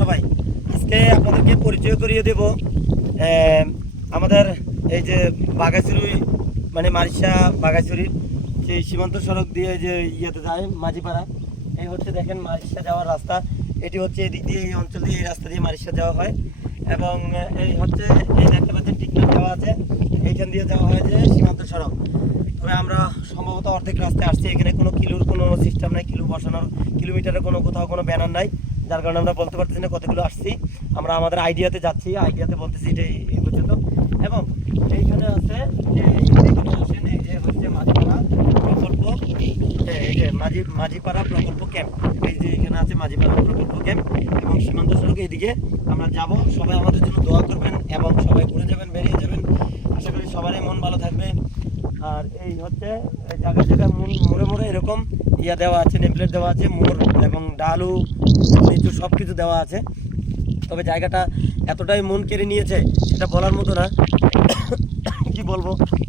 সবাই। আজকে আপনাদেরকে পরিচয় করিয়ে দেব আমাদের এই যে বাগাচুরি মানে মারিশা বাগাচুরির সেই সীমান্ত সড়ক দিয়ে যে ইয়েতে যায় মাঝিপাড়া, এই হচ্ছে দেখেন মারিশা যাওয়ার রাস্তা। এটি হচ্ছে এদিক দিয়ে এই অঞ্চল দিয়ে এই রাস্তা দিয়ে মারিশা যাওয়া হয়। এবং এই হচ্ছে, এই দেখতে পাচ্ছেন টিকটক দেওয়া আছে। এইখান দিয়ে যাওয়া হয় যে সীমান্ত সড়ক। তবে আমরা সম্ভবত অর্ধেক রাস্তায় আসছি। এখানে কোনো কিলোর কোনো সিস্টেম নাই, কিলো বসানোর, কিলোমিটারের কোনো কোথাও কোনো ব্যানার নাই। যার কারণে আমরা বলতে পারতেছি না কতগুলো আসছি। আমরা আমাদের আইডিয়াতে যাচ্ছি আইডিয়াতে বলতেছি এটা এই পর্যন্ত। এবং এইখানে আছে যে হচ্ছে মাঝিপাড়া প্রকল্প। এই যে মাঝি মাঝিপাড়া প্রকল্প ক্যাম্প এই যে এখানে আছে মাঝিপাড়া প্রকল্প ক্যাম্প এবং সীমান্ত সড়ক এইদিকে আমরা যাব। সবাই আমাদের জন্য দোয়া করবেন এবং সবাই ঘুরে যাবেন, বেরিয়ে যাবেন। আশা করি সবারই মন ভালো থাকবে। আর এই হচ্ছে জায়গায় জায়গায় মোড়ে মোড়ে এরকম ইয়া দেওয়া আছে নেমপ্লেট দেওয়া আছে মোড় এবং ডালু নিচু সব কিছু দেওয়া আছে। তবে জায়গাটা এতটাই মন কেড়ে নিয়েছে, সেটা বলার মতো না। কি বলব?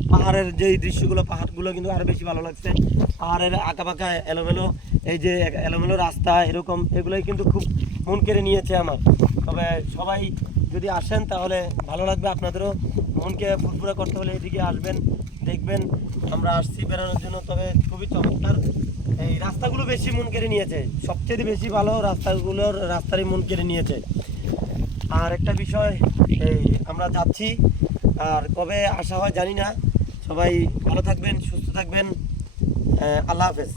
পাহাড়ের যে দৃশ্যগুলো, পাহাড়গুলো কিন্তু আরও বেশি ভালো লাগছে। পাহাড়ের আঁকাবাঁকা এলোমেলো, এই যে এলোমেলো রাস্তা, এরকম, এগুলোই কিন্তু খুব মন কেড়ে নিয়েছে আমার। তবে সবাই যদি আসেন, তাহলে ভালো লাগবে আপনাদেরও। মনকে ফুরফুরা করতে হলে এদিকে আসবেন, দেখবেন, আমরা আসছি বেড়ানোর জন্য। তবে খুবই চমৎকার। রাস্তাগুলো বেশি মন কেড়ে নিয়েছে। সবচেয়ে বেশি ভালো রাস্তাগুলোর রাস্তারই মন কেড়ে নিয়েছে। আর একটা বিষয়, এই আমরা যাচ্ছি, আর কবে আসা হয় জানি না। সবাই ভালো থাকবেন, সুস্থ থাকবেন। আল্লাহ হাফেজ।